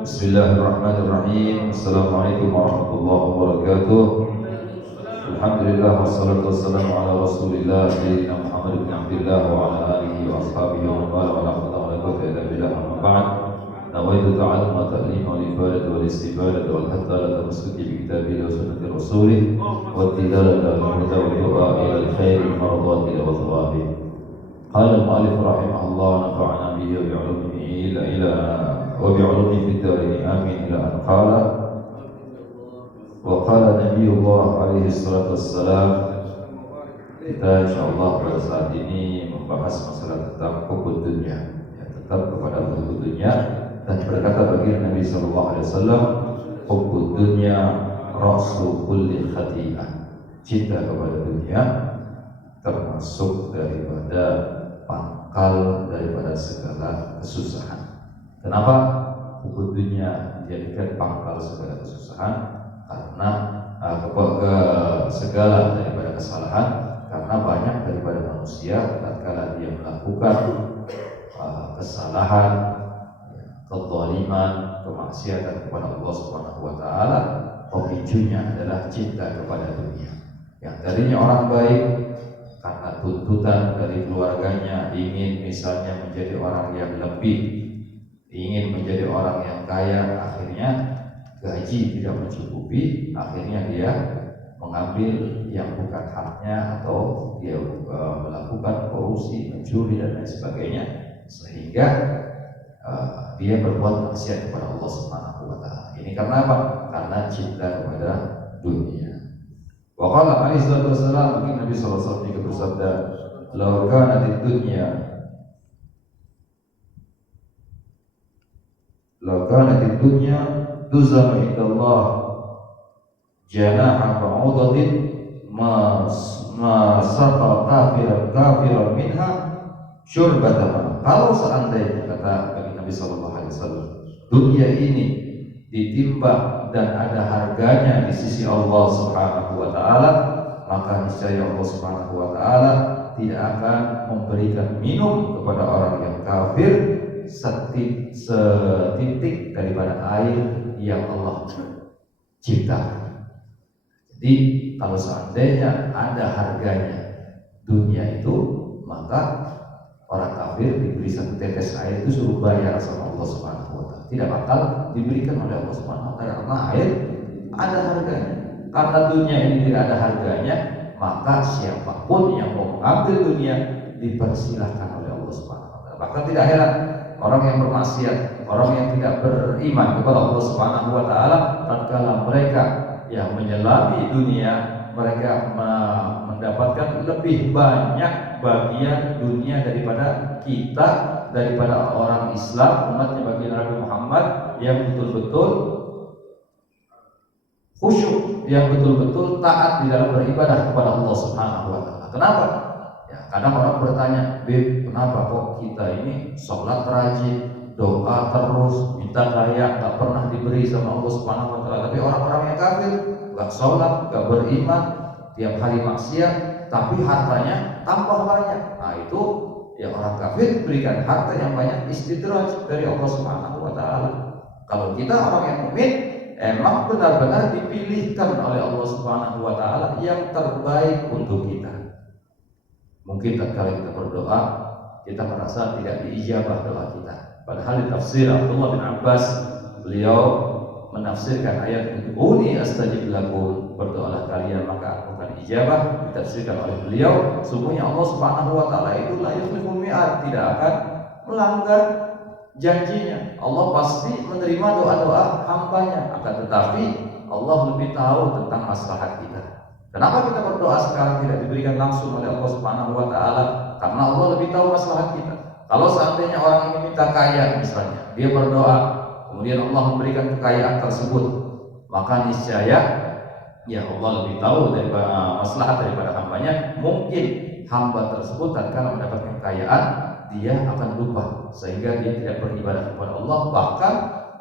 Bismillahirrahmanirrahim. Assalamualaikum warahmatullahi wabarakatuh. Alhamdulillah wassalatu wassalamu ala Rasulillah sayyidina Muhammad bin Abdullah wa ala alihi wa ashabihi wa man wala wa la quwwata illa billah. Amma ba'd. Nawaitu ta'allum wa ta'lim wa al-ifadah wal istifadah wal hatta la tamassuki bi kitabihi wa sunnati rasulih wa tidalata al-huda wa du'a ila al-khair maradati wa thawabi. Qala al-mu'allif rahimahullah wa nafa'ana bihi wa bi'ulumihi ila وبعلومه في الدارين آمين إلى أن قال وقال نبي الله عليه الصلاة والسلام. Kita insyaallah pada saat ini membahas masalah tentang hubud dunia, ya, tetap kepada hubud dunia, dan berkata bagi Nabi sallallahu alaihi wasallam, hubud dunia ra'su kulli khati'ah. Cinta kepada dunia termasuk daripada pangkal daripada segala kesusahan. Kenapa hubud dunia dijadikan pangkal segala kesusahan? Karena segala daripada kesalahan, karena banyak daripada manusia tatkala dia melakukan kesalahan, kezaliman, kemaksiatan kepada Allah Subhanahu wa taala, pemicunya adalah cinta kepada dunia. Yang tadinya orang baik karena tuntutan dari keluarganya ingin misalnya menjadi orang yang lebih, ingin menjadi orang yang kaya, akhirnya gaji tidak mencukupi, akhirnya dia mengambil yang bukan haknya atau dia melakukan korupsi, mencuri dan lain sebagainya, sehingga dia berbuat maksiat kepada Allah Subhanahu wa taala. Ini karena apa? Karena cinta kepada dunia. Wa qala alaihi salatu wassalam, Nabi sallallahu alaihi wasallam juga bersabda, "Law kanat ad-dunya kanat dunya tuzam indallah janaha ba'udatin ma saqa kafiran minha syurbatan." Kalau seandainya, kata bagi Nabi sallallahu alaihi wasallam, dunia ini ditimbang dan ada harganya di sisi Allah Subhanahu wa taala, maka niscaya Allah Subhanahu wa taala tidak akan memberikan minum kepada orang yang kafir setitik daripada air yang Allah ciptakan. Jadi kalau seandainya ada harganya dunia itu, maka orang kafir diberi satu tetes air itu suruh bayar sama Allah Subhanahu wa taala, tidak bakal diberikan oleh Allah Subhanahu wa taala, karena air ada harganya. Karena dunia ini tidak ada harganya, maka siapapun yang mau mengambil dunia dipersilahkan oleh Allah Subhanahu wa taala. Bahkan tidak heran orang yang bermaksiat, orang yang tidak beriman kepada Allah Subhanahu wa taala, tatkala mereka yang menyelami dunia, mereka mendapatkan lebih banyak bagian dunia daripada kita, daripada orang Islam, umatnya bagi Nabi Muhammad yang betul-betul khusyuk, yang betul-betul taat di dalam beribadah kepada Allah Subhanahu wa taala. Kenapa? Ya, kadang orang bertanya, "Beb, kenapa kok kita ini sholat rajin, doa terus, minta kaya, gak pernah diberi sama Allah Subhanahu wa taala, tapi orang-orang yang kafir gak sholat, gak beriman, tiap hari maksiat, tapi hartanya tambah banyak." Nah itu ya, orang kafir diberikan harta yang banyak, istidraj dari Allah Subhanahu wa taala. Kalau kita orang yang mukmin, emang benar-benar dipilihkan oleh Allah Subhanahu wa taala yang terbaik untuk kita. Mungkin tatkala kita berdoa, kita merasa tidak diijabah doa kita. Padahal di tafsir Abdullah bin Abbas, beliau menafsirkan ayat "Ud'uni astajib lakum", berdoalah kalian maka aku akan ijabah. Ditafsirkan oleh beliau, sungguhnya Allah Subhanahu wa taala itu la yukhliful mi'ad, tidak akan melanggar janjinya. Allah pasti menerima doa-doa hambanya, akan tetapi Allah lebih tahu tentang maslahat kita. Kenapa kita berdoa sekarang tidak diberikan langsung oleh Allah Subhanahu wa taala? Karena Allah lebih tahu maslahat kita. Kalau seandainya orang ini minta kaya misalnya, dia berdoa, kemudian Allah memberikan kekayaan tersebut, maka niscaya ya Allah lebih tahu daripada maslahat daripada hambanya. Mungkin hamba tersebut tatkala mendapatkan kekayaan, dia akan lupa sehingga dia tidak beribadah kepada Allah, bahkan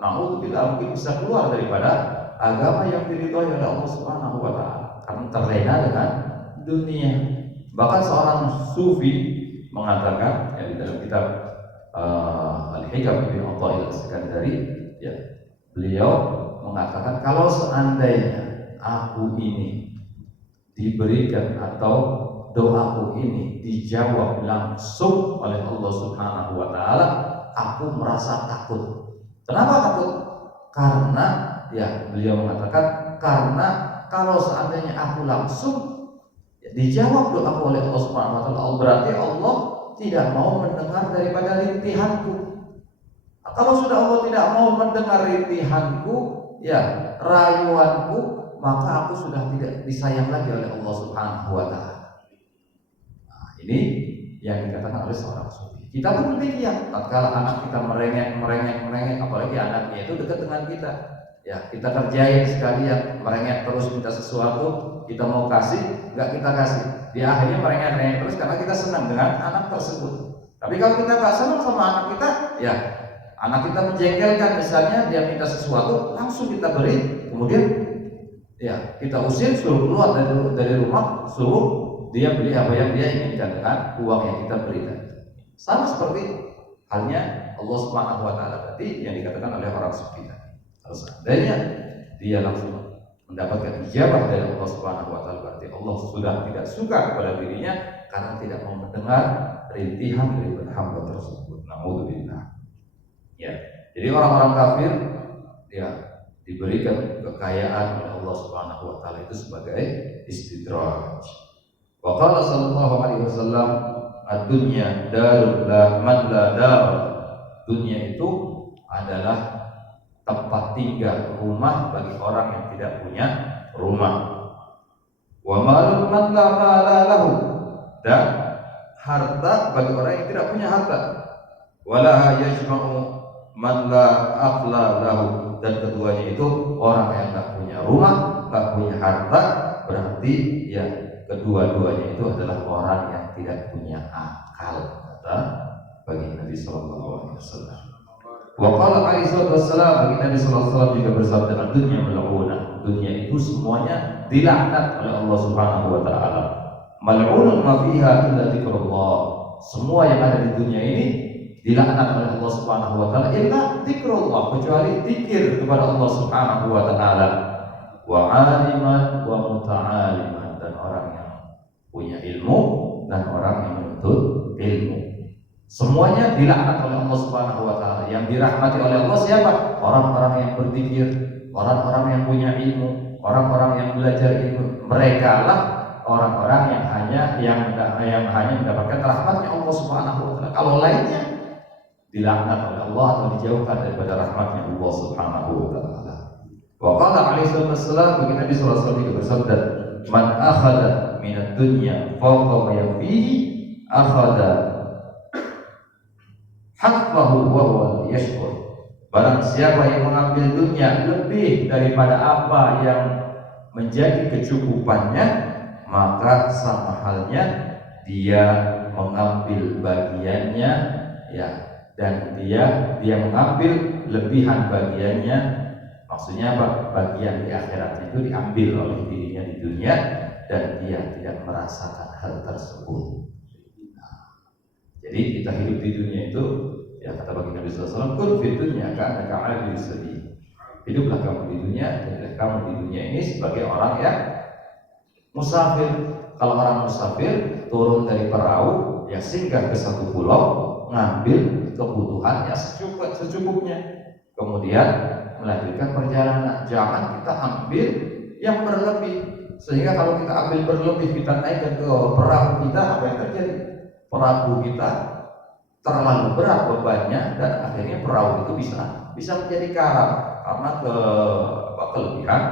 naudzubillah mungkin bisa keluar daripada agama yang diridhoi oleh Allah Subhanahu wa taala karena terlena dengan dunia. Bahkan seorang sufi mengatakan, ya, di dalam kitab Al-Hikam Ibn Atha'il As-Sikandari, ya, Beliau mengatakan kalau seandainya aku ini diberikan atau doaku ini dijawab langsung oleh Allah Subhanahu wa taala, aku merasa takut. Kenapa takut? Karena ya beliau mengatakan karena kalau seandainya aku langsung dijawab doaku oleh Allah Subhanahu wa taala, berarti Allah tidak mau mendengar daripada rintihanku. Kalau sudah Allah tidak mau mendengar rintihanku, ya rayuanku, maka aku sudah tidak disayang lagi oleh Allah Subhanahu wa taala. Nah, ini yang dikatakan oleh seorang sufi. Kita pun demikian. Tatkala anak kita merengek, apalagi anaknya itu dekat dengan kita, ya kita kerjain sekalian, merengek terus minta sesuatu, kita mau kasih, nggak kita kasih. Dia akhirnya merengek terus karena kita senang dengan anak tersebut. Tapi kalau kita nggak senang sama anak kita, ya anak kita menjengkelkan, misalnya dia minta sesuatu, langsung kita beri, kemudian ya kita usir, suruh keluar dari rumah, suruh dia beli apa yang dia inginkan dengan uang yang kita berikan. Sama seperti halnya Allah Subhanahu wa taala tadi yang dikatakan oleh orang sufi. Kalau seandainya dia langsung mendapatkan ijabah dari Allah Subhanahu wa taala, berarti Allah sudah tidak suka kepada dirinya karena tidak mau mendengar rintihan dari hamba tersebut. Naudzubillah. Ya, jadi orang-orang kafir ya diberikan kekayaan oleh Allah Subhanahu wa taala itu sebagai istidraj. Wa qala sallallahu alaihi wasallam, ad-dunya darul man la dar. Dunia itu adalah tempat tinggal, rumah bagi orang yang tidak punya rumah. Wa malun man la mala lahu, dan harta bagi orang yang tidak punya harta. Wala yajma'u man la aqla lahu, dan keduanya itu orang yang tak punya rumah, tak punya harta, berarti ya kedua-duanya itu adalah orang yang tidak punya akal, kata bagi Nabi sallallahu alaihi wasallam. Wa qala alaihi wasallam, bagi Nabi sallallahu alaihi wasallam juga bersabda, dunia mal'unah, dunia itu semuanya dilaknat oleh Allah Subhanahu wa taala. Mal'unun ma fiha illa dzikrullah, semua yang ada di dunia ini dilaknat oleh Allah Subhanahu wa taala illa dzikrullah, kecuali zikir kepada Allah Subhanahu wa taala. Wa 'aliman wa muta'aliman, dan orang yang punya ilmu dan orang yang menuntut ilmu. Semuanya dilaknat oleh Allah Subhanahu wa taala. Yang dirahmati oleh Allah siapa? Orang-orang yang berzikir, orang-orang yang punya ilmu, orang-orang yang belajar ilmu. Mereka lah orang-orang yang hanya mendapatkan rahmatnya Allah Subhanahu wa taala. Kalau lainnya dilaknat oleh Allah atau dijauhkan daripada rahmatnya Allah Subhanahu wa taala. Wa qala alaihi wasallam, bagi Nabi sallallahu alaihi wasallam bersabda, man akhadha minad dunya fawqa ma yafihi akhadha haqqahu wa huwa yashkur. Barang siapa yang mengambil dunia lebih daripada apa yang menjadi kecukupannya, maka sama halnya dia mengambil bagiannya, ya, dan dia mengambil lebihan bagiannya. Maksudnya apa? Bagian di akhirat itu diambil oleh dirinya di dunia dan dia tidak merasakan hal tersebut. Jadi kita hidup di dunia itu, ya kata bagi Nabi SAW, kun fid dunya ka'annaka 'abirun sabil. Hiduplah kamu di dunia, jadilah kamu di dunia ini sebagai orang yang musafir. Kalau orang musafir turun dari perahu, ya singgah ke satu pulau, ngambil kebutuhannya secukupnya, kemudian melanjutkan perjalanan. Jangan kita ambil yang berlebih, sehingga kalau kita ambil berlebih, kita naikkan ke perahu kita, apa yang terjadi? Perahu kita terlalu berat bebannya dan akhirnya perahu itu bisa menjadi karam karena kelebihan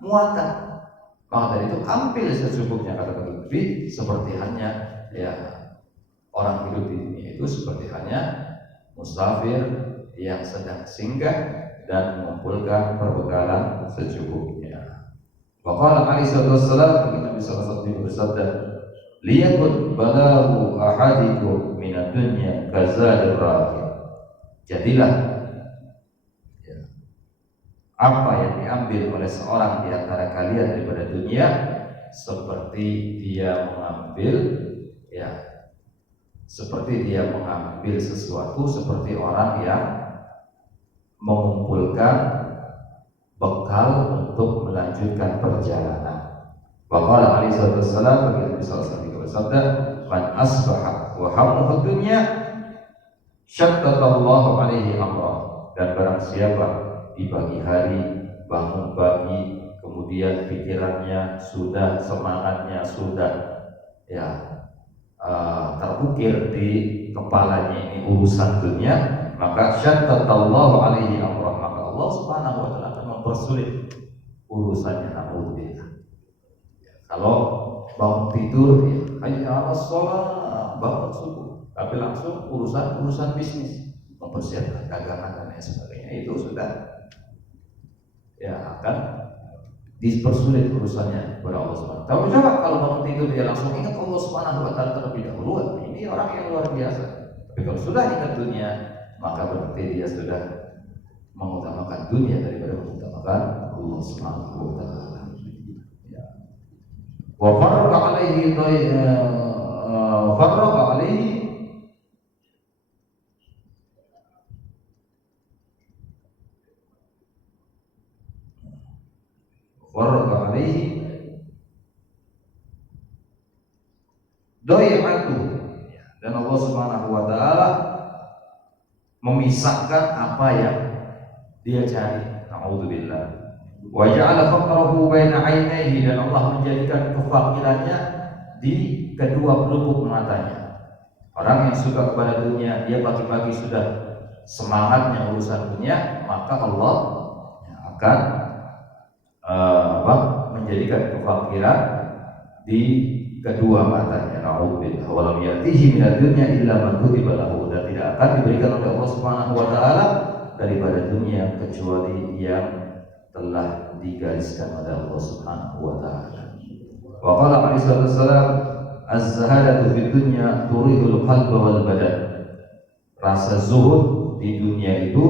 muatan. Maka dari itu ambil secukupnya, kata Nabi, seperti hanya ya orang hidup di dunia itu seperti hanya musafir yang sedang singgah dan mengumpulkan perbekalan secukupnya. Wa qala alaihi wasallam, Nabi sallallahu alaihi wasallam bersabda, liyakun balahu ahadikum minad dunya kazadir rakib. Jadilah ya, apa yang diambil oleh seorang di antara kalian daripada dunia seperti dia mengambil sesuatu, seperti orang yang mengumpulkan hal untuk melanjutkan perjalanan. Wa qala alaihi wasallam, bagi Nabi sallallahu alaihi wasallam bersabda, "Man asbaha wa hammuhu dunya syattatallahu alaihi amra." Dan barang siapa di pagi hari bangun pagi, kemudian pikirannya sudah, semangatnya sudah terukir di kepalanya ini urusan dunia, maka syattatallahu alaihi amra, maka Allah Subhanahu wa taala akan mempersulit urusannya. Alhamdulillah. Kalau bangun tidur ya hayya 'alas shalah, bangun subuh, tapi langsung urusan bisnis, mempersiapkan dagangan dan lain sebagainya, itu sudah akan dipersulit urusannya kepada Allah Subhanahu wa taala. Tapi coba kalau bangun tidur dia langsung ingat Allah Subhanahu wa taala terlebih dahulu, ini orang yang luar biasa. Tapi kalau sudah ingat dunia, maka berarti dia sudah mengutamakan dunia daripada mengutamakan Allah Subhanahu wa taala. Wa farraqa alaihi doyatu, dan Allah Subhanahu wa taala memisahkan apa yang dia cari. A'udzubillah. Wa ja'ala faqrahu baina 'ainaihi, dan Allah menjadikan kefakirannya di kedua pelupuk matanya. Orang yang suka kepada dunia, dia pagi-pagi sudah semangatnya urusan dunia, maka Allah akan menjadikan kefakiran di kedua matanya. Na'udzubillah. Wa lam yatihi minad dunya illa ma kutiba lahu, dan tidak akan diberikan oleh Allah Subhanahu wa taala daripada dunia kecuali yang telah digariskan oleh Allah Subhanahu wa taala. Wa qala alaihi wasallam, az-zahadatu fid dunya turihul qalba wal badan. Rasa zuhud di dunia itu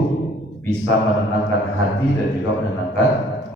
bisa menenangkan hati dan juga menenangkan